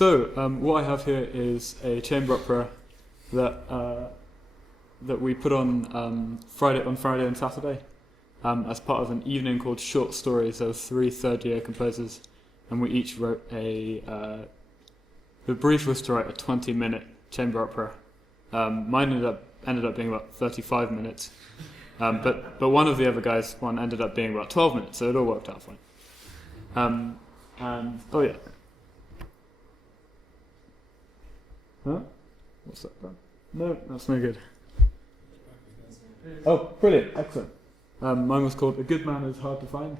What I have here is a chamber opera that we put on Friday and Saturday as part of an evening called Short Stories of 3 third-year composers, and we each wrote the brief was to write a 20-minute chamber opera. Mine ended up being about 35 minutes, but one of the other guys' one ended up being about 12 minutes, so it all worked out fine. Huh? What's that? No, that's no good. Oh, brilliant, excellent. Mine was called A Good Man Is Hard to Find.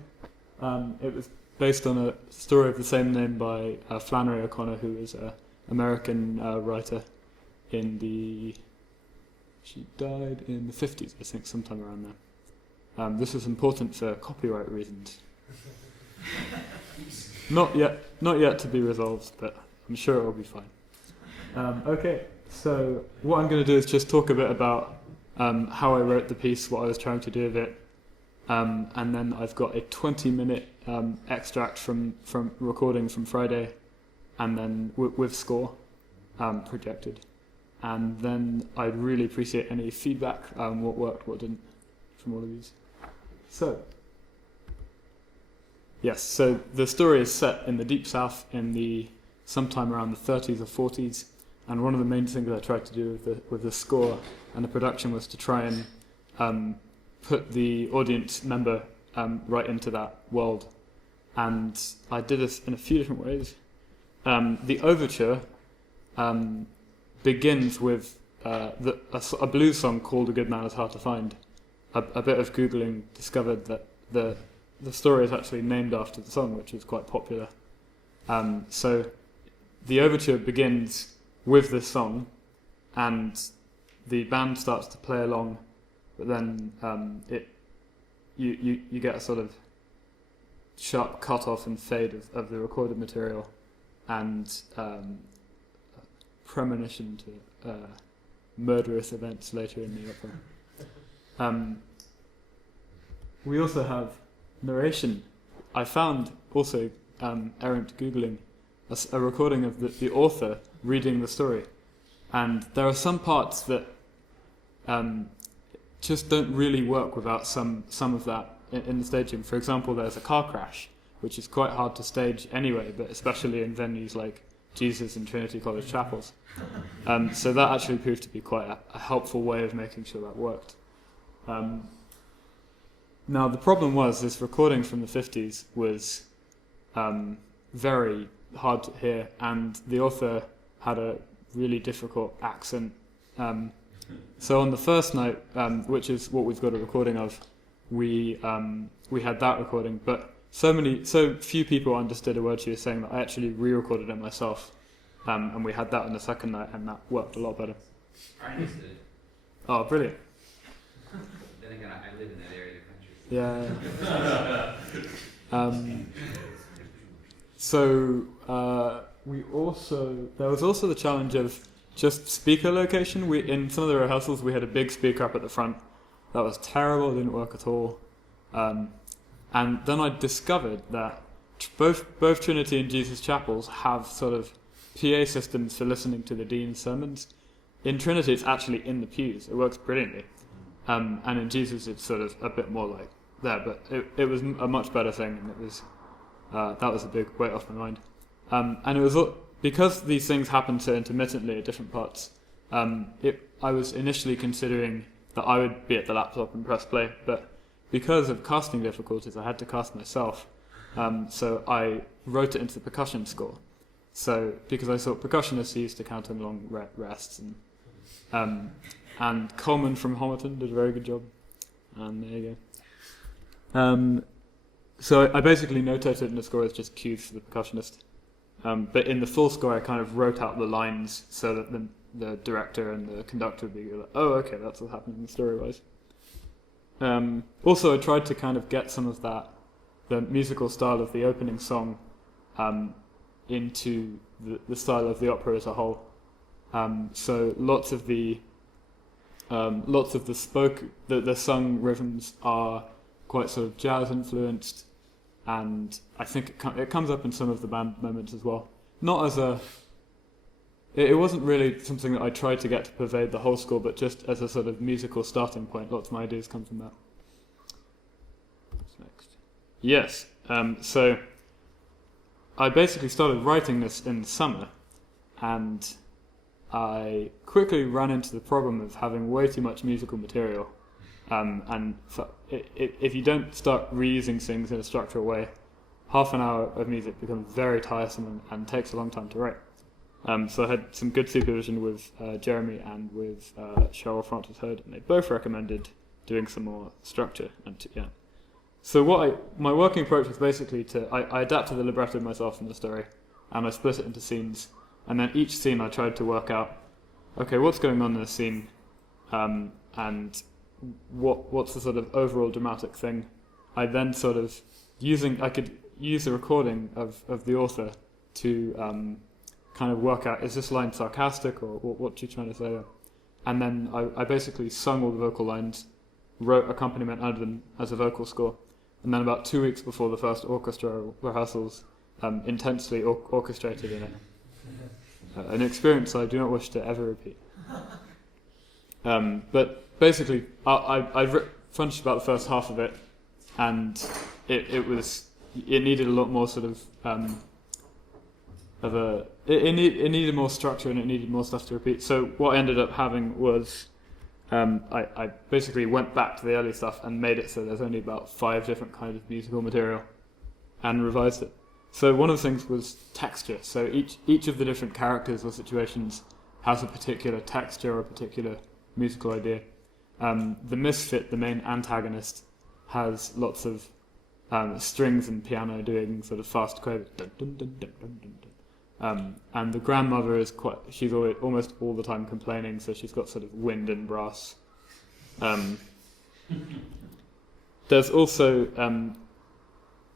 It was based on a story of the same name by Flannery O'Connor, who is an American writer she died in the 50s, I think, sometime around there. This is important for copyright reasons. Not yet to be resolved, but I'm sure it will be fine. Okay, so what I'm going to do is just talk a bit about how I wrote the piece, what I was trying to do with it, and then I've got a 20-minute extract from recording from Friday, and then with score projected. And then I'd really appreciate any feedback, what worked, what didn't, from all of these. So the story is set in the Deep South in sometime around the 30s or 40s, and one of the main things I tried to do with the score and the production was to try and put the audience member right into that world. And I did this in a few different ways. The Overture begins with a blues song called A Good Man Is Hard to Find. A bit of Googling discovered that the story is actually named after the song, which is quite popular. So the Overture begins with this song, and the band starts to play along, but then you get a sort of sharp cut-off and fade of the recorded material, and premonition to murderous events later in the opera. We also have narration. I found also, errant Googling, a recording of the author reading the story, and there are some parts that just don't really work without some of that in the staging. For example, there's a car crash, which is quite hard to stage anyway, but especially in venues like Jesus and Trinity College chapels. So that actually proved to be quite a helpful way of making sure that worked. Now the problem was this recording from the 50s was very hard to hear, and the author had a really difficult accent. So on the first night, which is what we've got a recording of, we had that recording, but so few people understood a word she was saying that I actually re-recorded it myself, and we had that on the second night, and that worked a lot better. I understood it. Oh, brilliant! Then again, I live in that area of the country. Yeah. So there was also the challenge of just speaker location. In some of the rehearsals, we had a big speaker up at the front. That was terrible. It didn't work at all. And then I discovered that both Trinity and Jesus chapels have sort of PA systems for listening to the dean's sermons. In Trinity, it's actually in the pews. It works brilliantly. And in Jesus, it's sort of a bit more like there. But it was a much better thing, and it was that was a big weight off my mind. And it was because these things happen so intermittently at different parts. I was initially considering that I would be at the laptop and press play, but because of casting difficulties, I had to cast myself. So I wrote it into the percussion score. So because I thought percussionists used to count in long rests, and Coleman from Homerton did a very good job. And there you go. So I basically notated in the score as just cues for the percussionist. But in the full score, I kind of wrote out the lines so that the director and the conductor would be like, oh, okay, that's what's happening story-wise. Also, I tried to kind of get some of the musical style of the opening song into the style of the opera as a whole. So lots of the sung rhythms are quite sort of jazz influenced, and I think it comes up in some of the band moments as well. Not as a it wasn't really something that I tried to get to pervade the whole score, but just as a sort of musical starting point. Lots of my ideas come from that. What's next? Yes. So I basically started writing this in the summer, and I quickly ran into the problem of having way too much musical material. And if you don't start reusing things in a structural way, half an hour of music becomes very tiresome and takes a long time to write. So I had some good supervision with Jeremy and with Cheryl Francis Heard, and they both recommended doing some more structure. So my working approach was basically I adapted the libretto myself in the story, and I split it into scenes, and then each scene I tried to work out, okay, what's going on in this scene, and what's the sort of overall dramatic thing. I then sort of I could use the recording of the author to kind of work out, is this line sarcastic or what you're trying to say there? And then I basically sung all the vocal lines, wrote accompaniment under them as a vocal score, and then about 2 weeks before the first orchestra rehearsals, intensely orchestrated in it. An experience I do not wish to ever repeat. But basically, I finished about the first half of it, and it needed a lot more sort of it needed more structure, and it needed more stuff to repeat. So what I ended up having was I basically went back to the early stuff and made it so there's only about 5 different kinds of musical material, and revised it. So one of the things was texture. So each of the different characters or situations has a particular texture or a particular musical idea. The misfit, the main antagonist, has lots of strings and piano doing sort of fast quavers. Dun, dun, dun, dun, dun, dun, dun. And the grandmother is she's almost all the time complaining, so she's got sort of wind and brass. There's also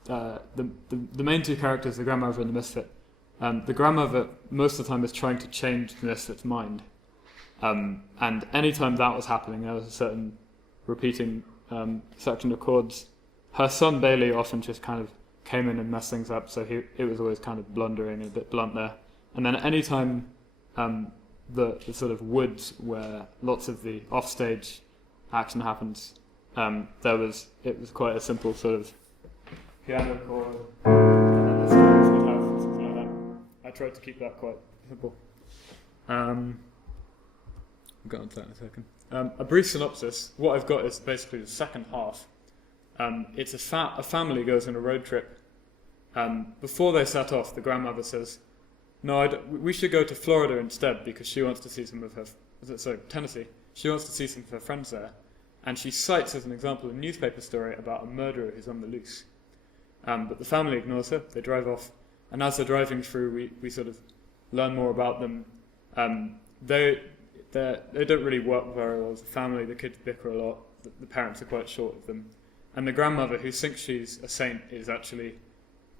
the main 2 characters, the grandmother and the misfit. The grandmother most of the time is trying to change the misfit's mind. And any time that was happening, there was a certain repeating section of chords. Her son Bailey often just kind of came in and messed things up, so it was always kind of blundering and a bit blunt there. And then any time the sort of woods where lots of the offstage action happens, it was quite a simple sort of piano chord, and then the strings would have something like that. I tried to keep that quite simple. I'll get on to that in a second. A brief synopsis. What I've got is basically the second half. It's a family goes on a road trip. Before they set off, the grandmother says, "No, we should go to Florida instead because she wants to see some of her. Tennessee. She wants to see some of her friends there." And she cites as an example a newspaper story about a murderer who's on the loose. But the family ignores her. They drive off, and as they're driving through, we sort of learn more about them. They don't really work very well as a family. The kids bicker a lot. The parents are quite short of them. And the grandmother, who thinks she's a saint, is actually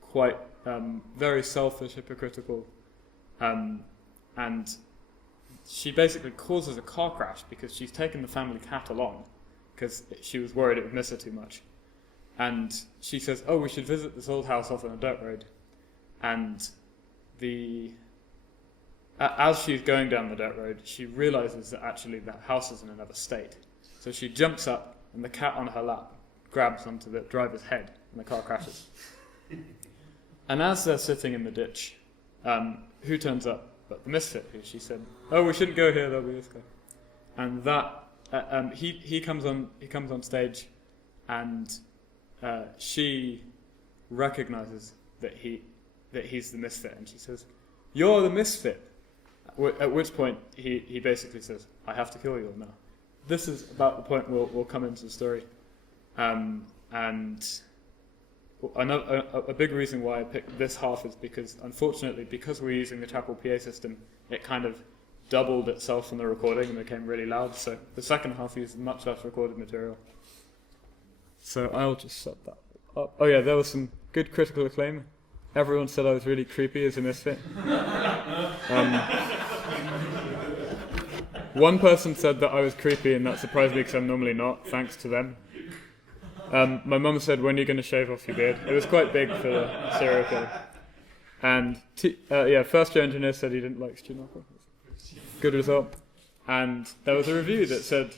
quite very selfish, hypocritical. And she basically causes a car crash because she's taken the family cat along because she was worried it would miss her too much. And she says, "Oh, we should visit this old house off on a dirt road." And as she's going down the dirt road, she realizes that actually that house is in another state. So she jumps up, and the cat on her lap grabs onto the driver's head, and the car crashes. And as they're sitting in the ditch, who turns up but the misfit, who she said, "Oh, we shouldn't go here, there'll be this guy." And that he comes on stage, and she recognizes that he's the misfit, and she says, "You're the misfit." At which point he basically says, "I have to kill you all now." This is about the point we'll come into the story. And a big reason why I picked this half is because, unfortunately, because we're using the chapel PA system, it kind of doubled itself on the recording and became really loud. So the second half uses much less recorded material. So I'll just set that up. Oh yeah, there was some good critical acclaim. Everyone said I was really creepy as a misfit. One person said that I was creepy, and that surprised me because I'm normally not, thanks to them. My mum said, "When are you going to shave off your beard?" It was quite big for the serial killer. And first year engineer said he didn't like stew knuckle. good result. And there was a review that said,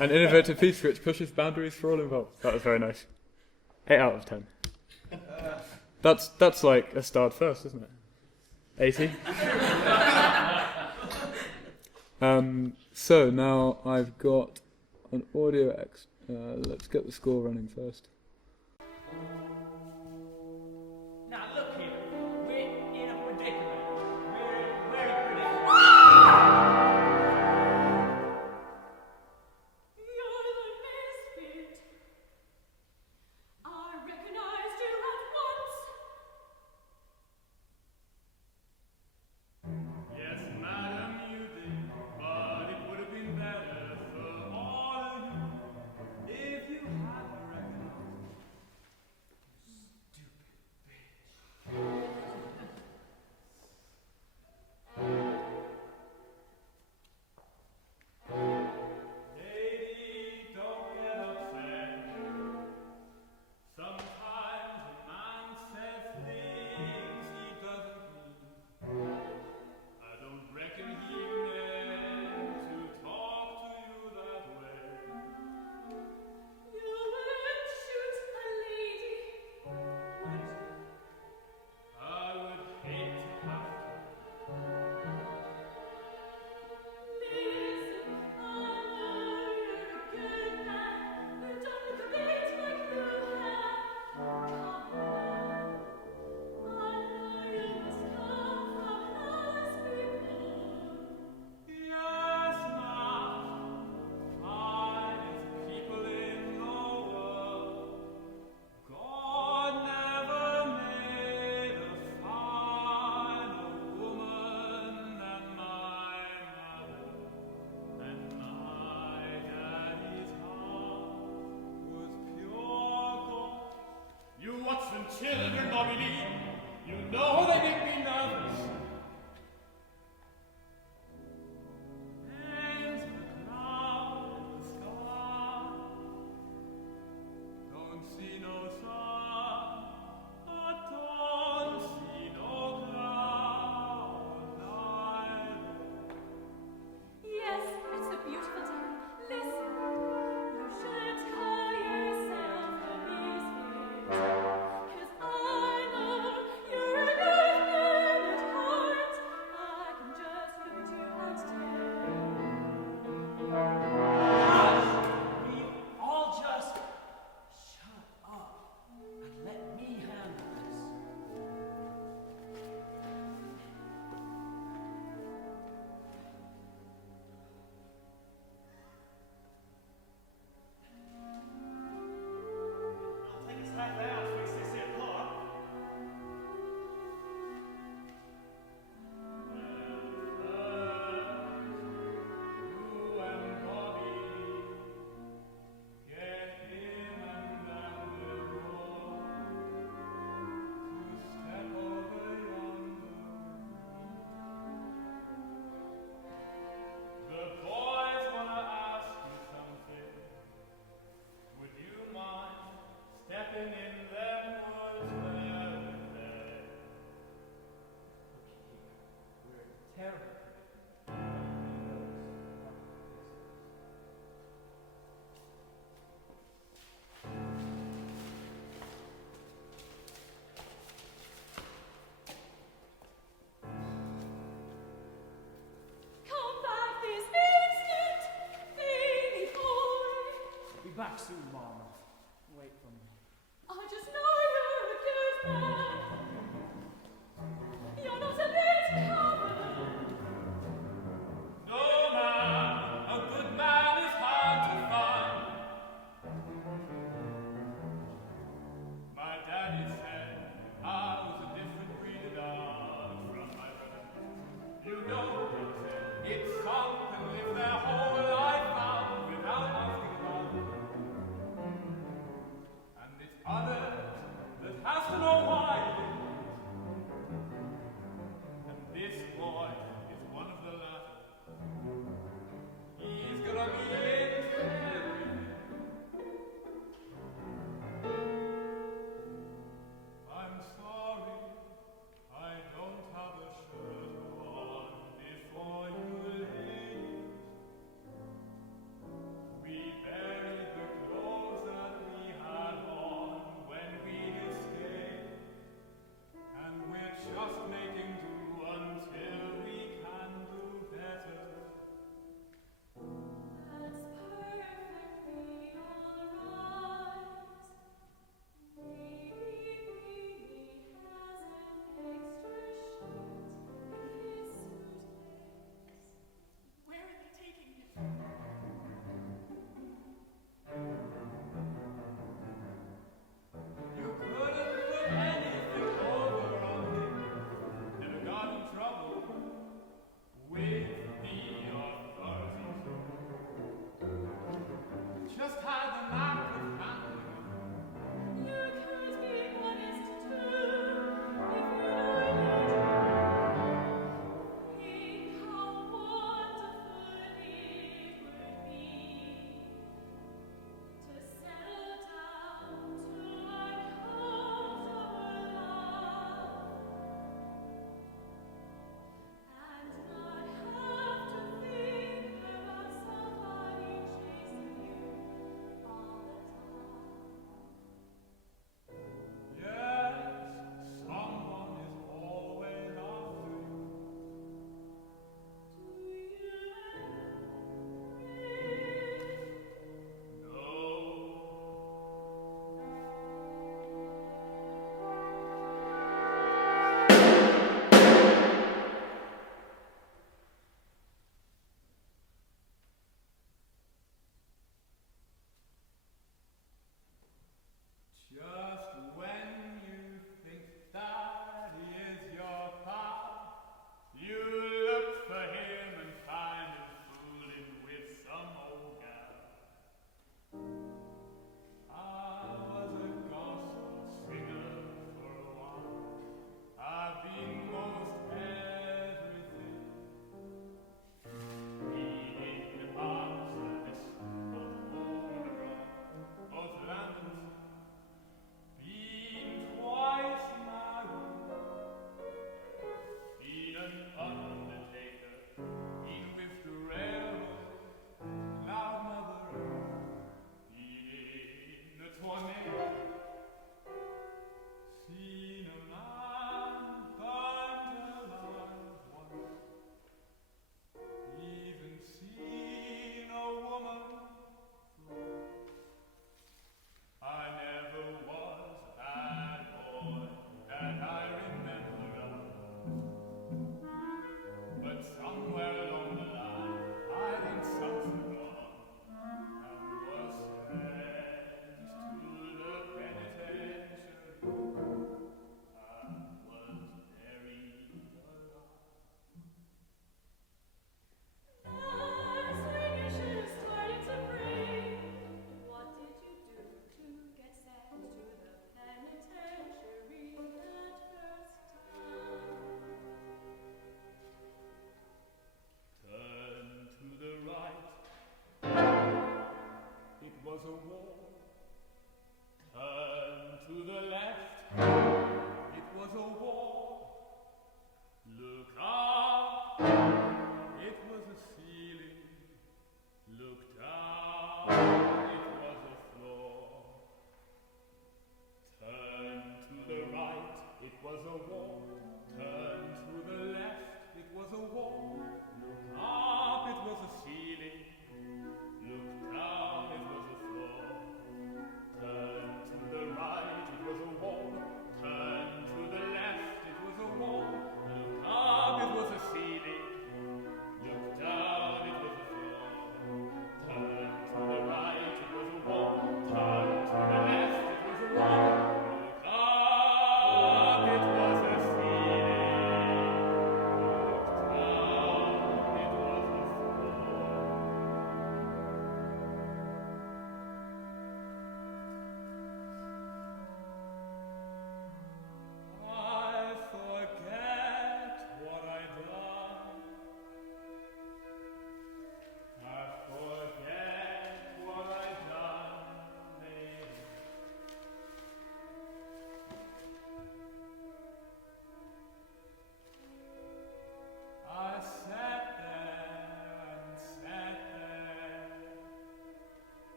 an innovative piece which pushes boundaries for all involved. That was very nice. 8 out of 10. That's like a starred first, isn't it? 80. So now I've got an audio let's get the score running first. Now look here, we're in a predicament. We're in a predicament. You're the misfit. I recognized you at once. Yes, madam, you did, but it would have been better for all of you if you had recognized me. Lady, don't get upset. Sometimes a man says things he doesn't mean. I don't reckon he meant to talk to you that way. You wouldn't shoot a lady, would you? I would hate to have to. Listen, I know you're a good man. You don't look a bit like you have. I know you must come from nice people. Yes, ma'am, finest people in the world. God never made a finer woman than my mother, and my daddy's heart was pure gold. You Watson children, Bobby, you know they make me nervous. Hands in the cloud in the sky. Don't see no sun, I don't see no cloud either. Yes, it's a beautiful day. Listen, you shouldn't call yourself a misfit. 'Cause I know you're a good man at heart. I can just look at you and tell. We all just shut up and let me handle this. I'll take a half hour to fix this here plot. You and Bobby, get him and Mandel to step over yonder. The boys wanna ask you something. Would you mind stepping in them woods there with them? We're terrible. Come back this instant, baby boy. Be back soon, Mama. Wait for me. I just know you're a good man. You're not a bit covered. No man, a good man is hard to find. My daddy said I was a different breed of dog from my brother. You know what he said. It's some can live their whole life out without asking about it.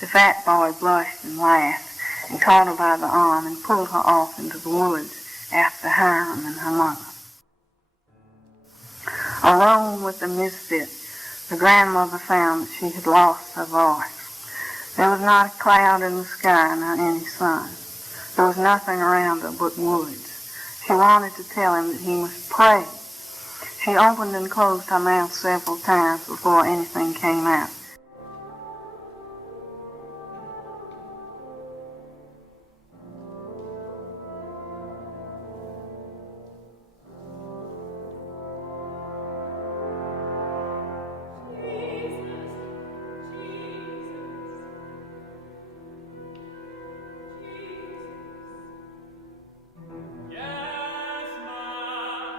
The fat boy blushed and laughed and caught her by the arm and pulled her off into the woods after Hiram and her mother. Alone with the misfit, the grandmother found that she had lost her voice. There was not a cloud in the sky nor any sun. There was nothing around her but woods. She wanted to tell him that he must pray. She opened and closed her mouth several times before anything came out. Yes, ma'am.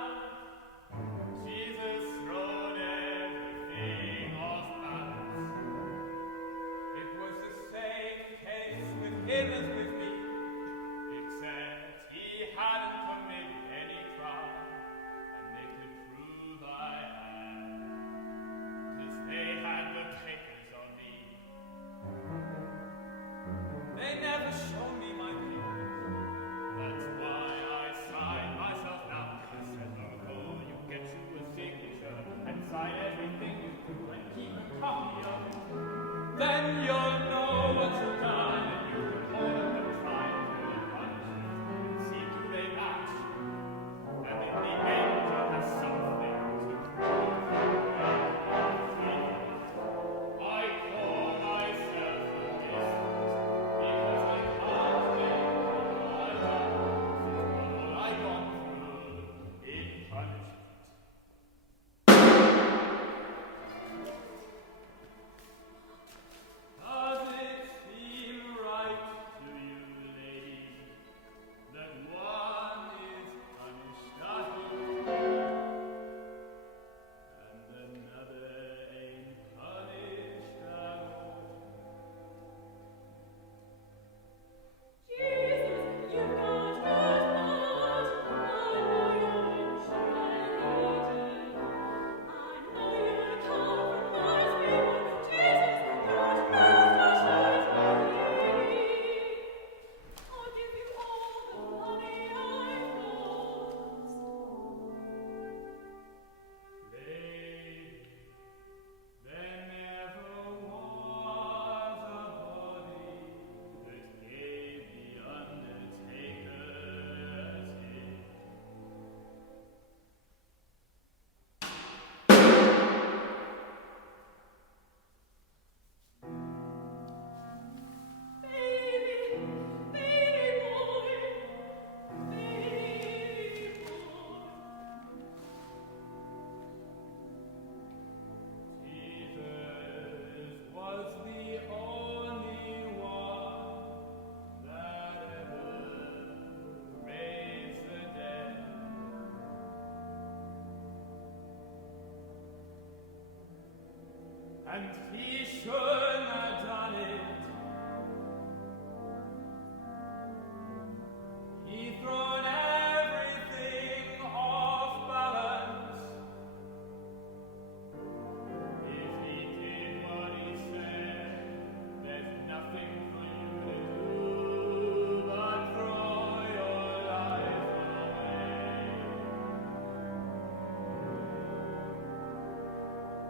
Jesus rode everything off balance. It was the same case with him as with me, except he hadn't committed any crime, and they could prove I had, 'cause they had the papers on me. They never showed me my papers. That's why I signed myself out. I said, oh, you get you a signature and sign everything you do and keep a copy of it. Then you'll know what you've done and you can hold up and try until you punish it. See, do they match? And in the end, you'll have something to prove. I call myself a distance because I can't make all I've gone through in punishment. Does it seem right to you, lady, that one is punished at home and another ain't punished at all? Jesus, you've got good heart. I know you're in charity. I know you're compromised people. Jesus, you're most assuredly. I'll give you all the money I've lost. Lady, there never was a body that gave the undertaker's hit. Baby, baby boy, baby boy. Jesus was the only one that ever raised the dead. And he shouldn't have done it. He thrown everything off balance. If he did what he said, there's nothing for you to do but throw your life away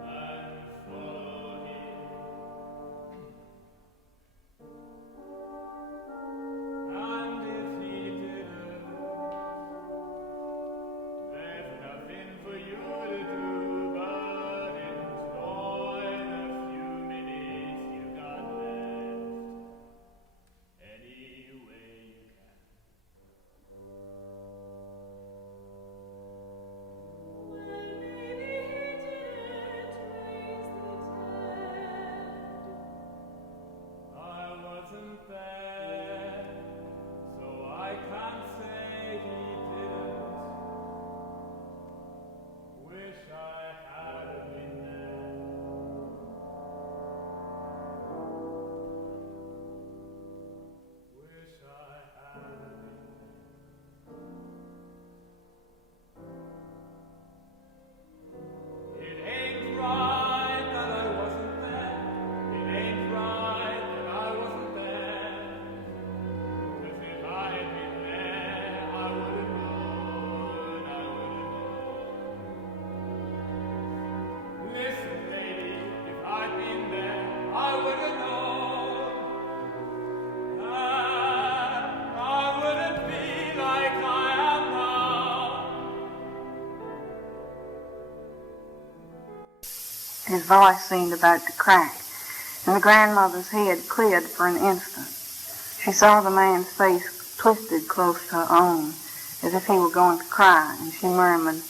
and follow him His voice seemed about to crack, and the grandmother's head cleared for an instant. She saw the man's face twisted close to her own, as if he were going to cry, and she murmured,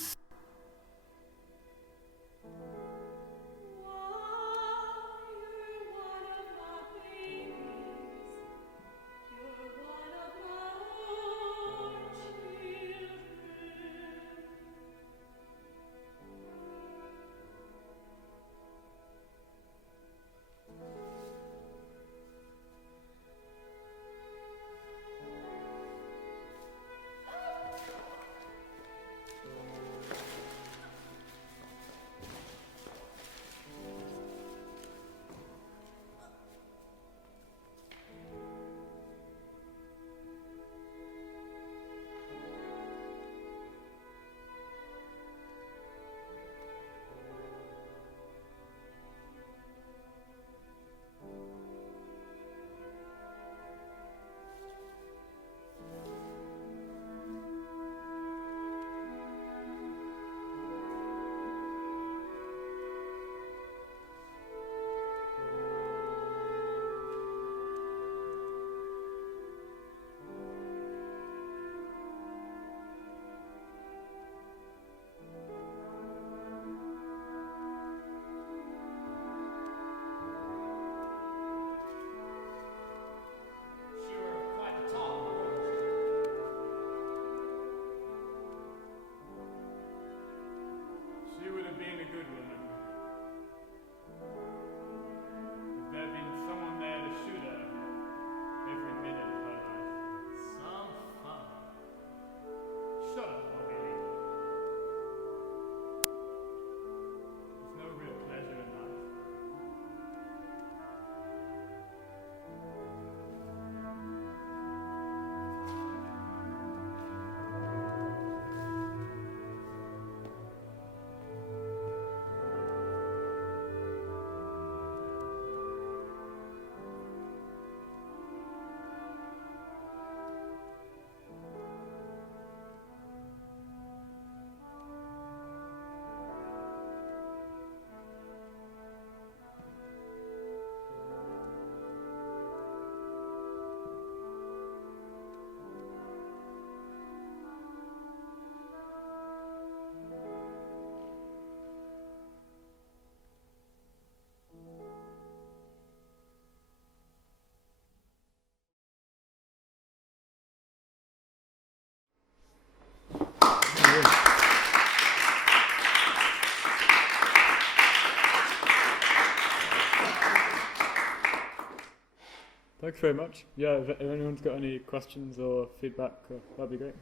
Thanks very much. Yeah, if anyone's got any questions or feedback, that'd be great.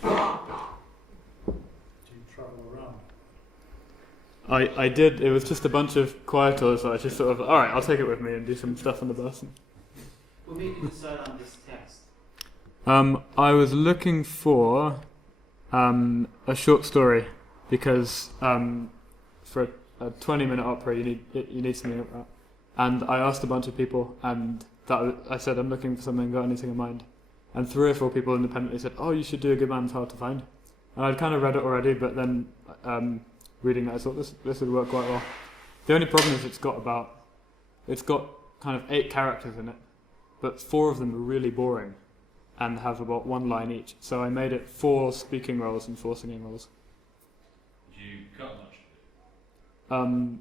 Do you travel around? I did. It was just a bunch of choir tours, so I just sort of, all right, I'll take it with me and do some stuff on the bus. What made you decide on this text? I was looking for a short story because for a 20-minute opera you need something like that. And I asked a bunch of people, and I said I'm looking for something. Got anything in mind? And 3 or 4 people independently said, "Oh, you should do A Good Man's Hard to Find." And I'd kind of read it already, but then reading it, I thought this would work quite well. The only problem is it's got kind of 8 characters in it, but 4 of them are really boring and have about 1 line each. So I made it 4 speaking roles and 4 singing roles. Did you cut much of it?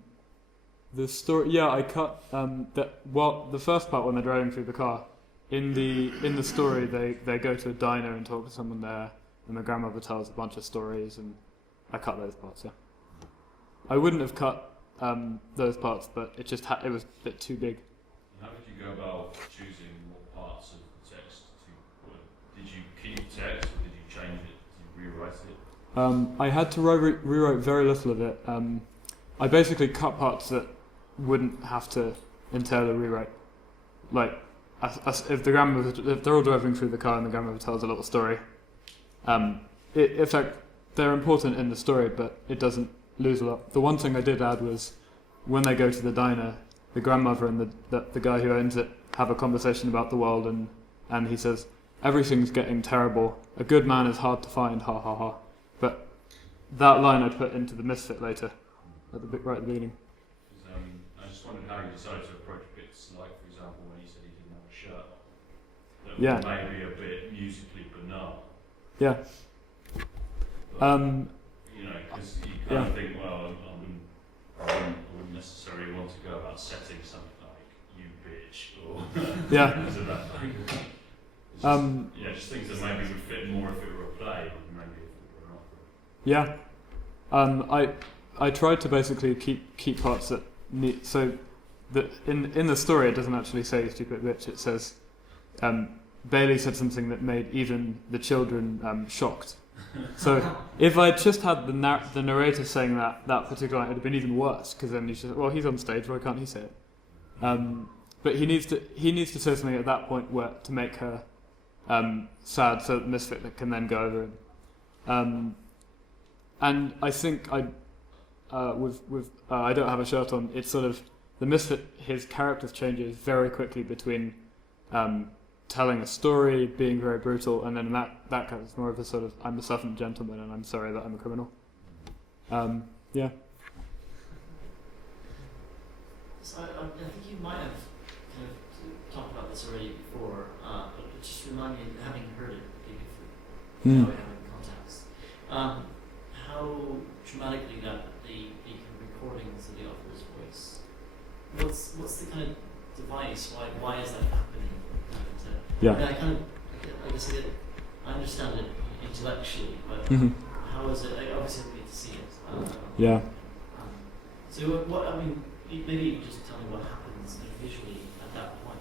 The story, yeah, I cut the first part when they're driving through the car. In the story, they go to a diner and talk to someone there, and the grandmother tells a bunch of stories, and I cut those parts. Yeah, I wouldn't have cut those parts, but it was a bit too big. How did you go about choosing what parts of the text to? Did you keep the text, or did you change it? Did you rewrite it? I had to rewrite very little of it. I basically cut parts that wouldn't have to entail a rewrite. Like, if they're all driving through the car and the grandmother tells a little story, in fact, they're important in the story, but it doesn't lose a lot. The one thing I did add was when they go to the diner, the grandmother and the guy who owns it have a conversation about the world, and he says, "Everything's getting terrible. A good man is hard to find, ha ha ha." But that line I put into the misfit later, right at the beginning. Is just wondered how you decided to approach bits like, for example, when he said he didn't have a shirt on. That Yeah. may be a bit musically banal. Yeah. But, you know, because you kind of think, well, I wouldn't necessarily want to go about setting something like "you bitch" or Yeah. things of that like. Yeah, just things that maybe would fit more if it were a play than maybe if it were an opera. Yeah. I tried to basically keep parts that need, so that in the story it doesn't actually say "stupid bitch." It says Bailey said something that made even the children shocked. So if I'd just had the narrator saying that particular line, it would have been even worse, because then he's just, well, he's on stage, why can't he say it? But he needs to say something at that point where to make her sad, so that the misfit can then go over him. And I think with I Don't Have a Shirt On, it's sort of the misfit. His character changes very quickly between telling a story, being very brutal, and then that kind of more of a sort of I'm a Southern gentleman and I'm sorry that I'm a criminal. Yeah. So I think you might have kind of talked about this already before, but it just reminded me, having heard it before, now we have it in context, how dramatically that the recordings of the author's voice. What's the kind of device? Why is that happening? Yeah. I guess I understand it intellectually, but how is it? Obviously, we need to see it. Yeah. So maybe you can just tell me what happens visually at that point.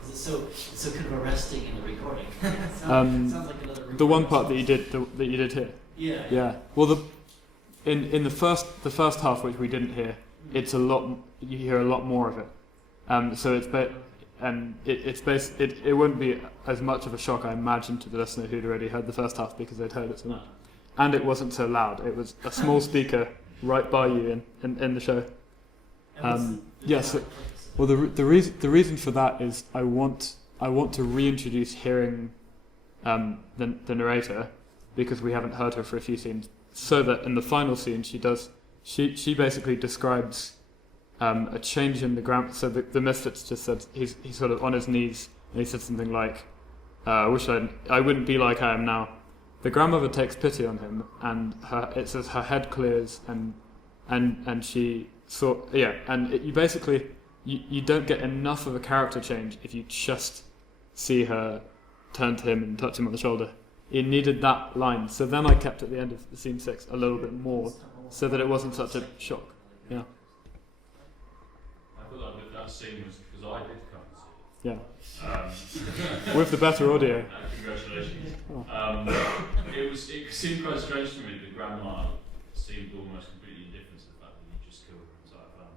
Because it's so kind of arresting in the recording. sounds like another recording. The one part that you did hear. Yeah. Yeah. Well, in the first half, which we didn't hear, it's a lot. You hear a lot more of it. So it wouldn't be as much of a shock, I imagine, to the listener who'd already heard the first half because they'd heard it so much. And it wasn't so loud. It was a small speaker right by you in the show. Yes. Well, the reason for that is I want to reintroduce hearing the narrator, because we haven't heard her for a few scenes, so that in the final scene she basically describes a change in the grammar. So the misfits just said he's sort of on his knees and he said something like, "I wish I wouldn't be like I am now." The grandmother takes pity on him, and it says her head clears and she you basically you don't get enough of a character change if you just see her turn to him and touch him on the shoulder. It needed that line, so then I kept at the end of the scene 6 a little bit more, so that it wasn't such a shock. Yeah. I thought that scene was because I did come and see Yeah. With the better audio. Congratulations. It seemed quite strange to me that Grandma seemed almost completely indifferent to the fact that he just killed her entire family.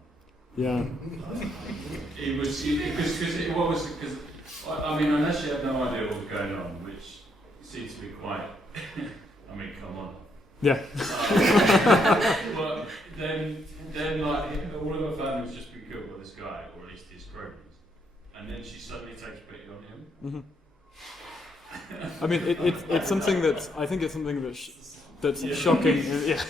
Yeah. It was because I mean, unless she had no idea what was going on, which seems to be quite. I mean, come on. Yeah. But then like all of her family was just been killed by this guy, or at least his cronies, and then she suddenly takes pity on him. I mean, it's something that's. I think it's something that's shocking. Yeah.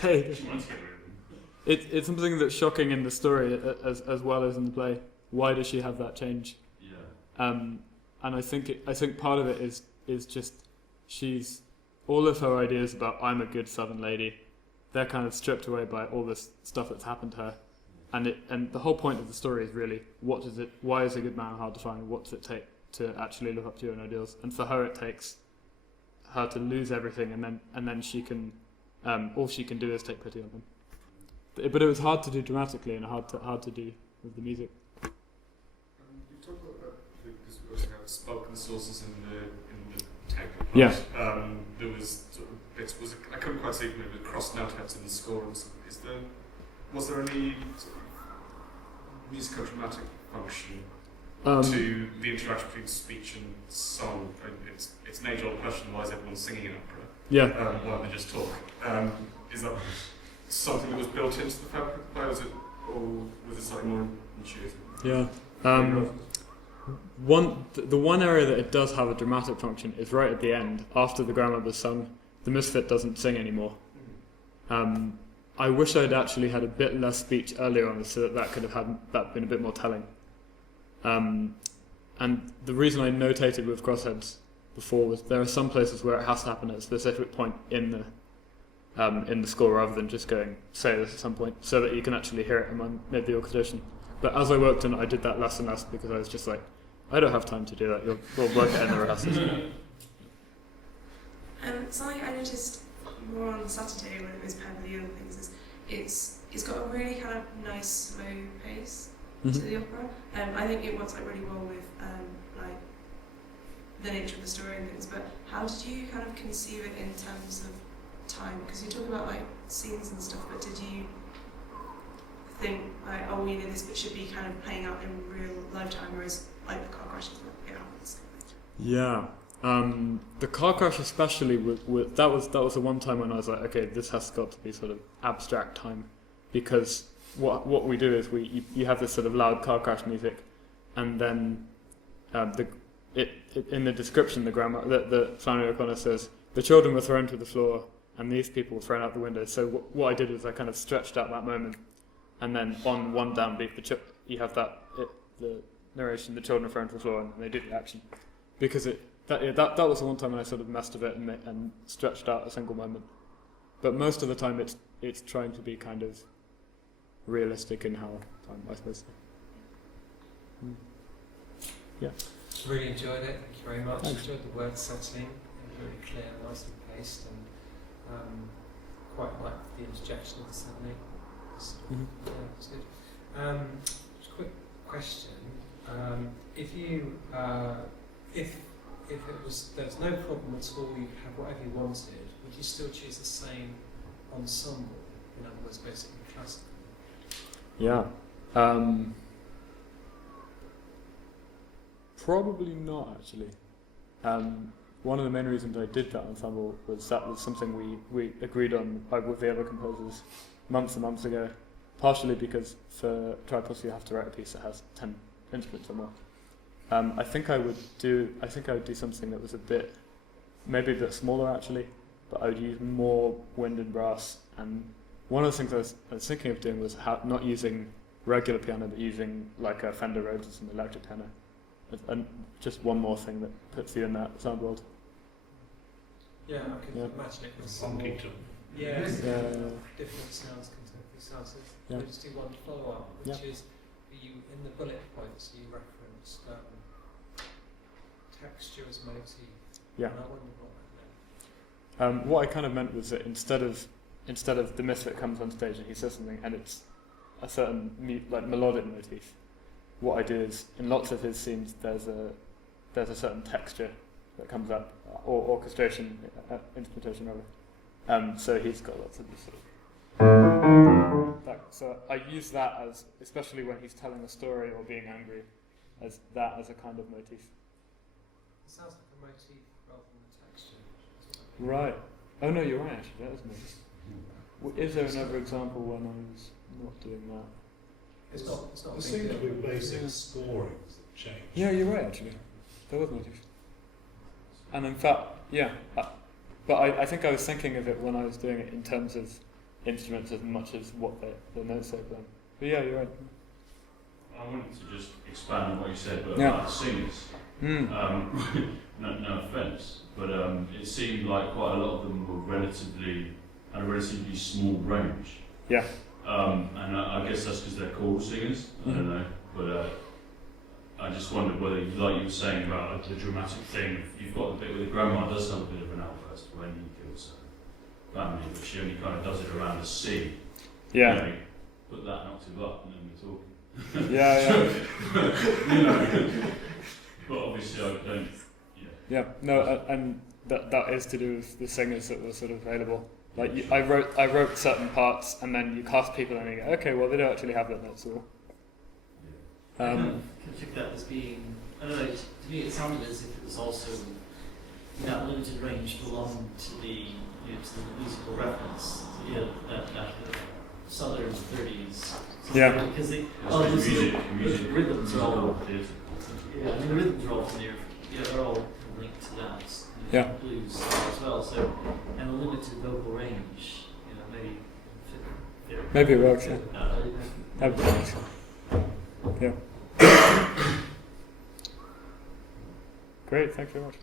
It's something that's shocking in the story as well as in the play. Why does she have that change? Yeah. And I think part of it is just she's all of her ideas about I'm a good Southern lady, they're kind of stripped away by all this stuff that's happened to her, and the whole point of the story is really why is a good man hard to find? What does it take to actually live up to your own ideals? And for her, it takes her to lose everything, and then she can all she can do is take pity on him. But it was hard to do dramatically and hard to do with the music. You talked about because we also have spoken sources in the tech. Yeah. There was sort of bits. I couldn't quite see maybe the cross note heads in the score. Was there any sort of musical dramatic function to the interaction between speech and song? It's an age-old question: why is everyone singing an opera? Yeah. Why don't they just talk? Is that something that was built into the fabric of the play, or was it something more intuitive? Yeah. The one area that it does have a dramatic function is right at the end, after the grandmother's sung. The misfit doesn't sing anymore, and I wish I'd actually had a bit less speech earlier on, so that could have had that been a bit more telling. And the reason I notated with crossheads before was there are some places where it has to happen at a specific point in the score rather than just going say this at some point, so that you can actually hear it among the orchestration. But as I worked on it, I did that less and less because I was just like, I don't have time to do that. We'll work it in the rehearsals. Something I noticed more on Saturday when it was paired with the other things is it's got a really kind of nice slow pace to the opera. I think it works like really well with like the nature of the story and things. But how did you kind of conceive it in terms of time? Because you talk about like scenes and stuff, but did you think like, oh, you know, this bit should be kind of playing out in real lifetime, whereas like the car crashes it happens? Yeah. The car crash especially, that was the one time when I was like, okay, this has got to be sort of abstract time, because what we do is you have this sort of loud car crash music, and then in the description the Flannery O'Connor says the children were thrown to the floor and these people were thrown out the window. So what I did was I kind of stretched out that moment, and then on one downbeat you have the narration, the children are thrown to the floor, and they do the action, because that was the one time when I sort of messed with it and stretched out a single moment. But most of the time it's trying to be kind of realistic in how time, I suppose. Yeah. Really enjoyed it. Thank you very much. Thanks. Enjoyed the word setting. It was really clear, nicely paced, and quite like the interjection of the suddenly. Yeah, it's good. Just a quick question. If there's no problem at all, you could have whatever you wanted, would you still choose the same ensemble? In other words, basically classical? Yeah. Probably not, actually. One of the main reasons I did that ensemble was that was something we agreed on with the other composers months and months ago, partially because for Tripos you have to write a piece that has 10 instruments or more. I think I would do something that was maybe a bit smaller actually, but I would use more wind and brass. And one of the things I was thinking of doing was not using regular piano, but using like a Fender Rhodes as an electric tenor. And just one more thing that puts you in that sound world. Yeah, I could imagine it with some more, different sounds, contemporary sounds. Yeah. I'll just do one follow-up, which is in the bullet points you referenced texture as motif. Yeah. And I wondered what that meant. What I kind of meant was that instead of the misfit comes on stage and he says something and it's a certain melodic motif, what I do is in lots of his scenes there's a certain texture that comes up, or orchestration, instrumentation rather. So he's got lots of this sort of. So I use that as, especially when he's telling a story or being angry, as a kind of motif. It sounds like a motif rather than a texture. Right. Oh no, you're right. Actually, that is a motif. Is there another example when I was not doing that? It's not. There seem to be basic scorings that change. Yeah, you're right. Actually, there was motif. And in fact, yeah. But I think I was thinking of it when I was doing it in terms of instruments as much as what the notes say then. But yeah, you're right. I wanted to just expand on what you said about the singers. No offence, but it seemed like quite a lot of them were had a relatively small range. Yeah. And I guess that's because they're choral singers. I don't know, but I just wondered whether, like you were saying about the dramatic thing, you've got the bit where the grandma does have a bit of an outburst when he kills her family, but she only kind of does it around the sea. Yeah. You know, put that an octave up and then we're talking. Yeah. You know, but obviously I don't. Yeah. No, and that is to do with the singers that were sort of available. Like I wrote certain parts, and then you cast people, and you go, okay, well they don't actually have that. That's all. I took that as being, I don't know, to me it sounded as if it was also, that limited range belonged to the musical reference, that southern 30s. Yeah. Because the rhythms are all, the rhythms are all near, they're all linked to that. Yeah. Blues as well, so, and a limited vocal range, maybe fit Maybe it works, yeah. That would be nice. Yeah. Great, thanks very much.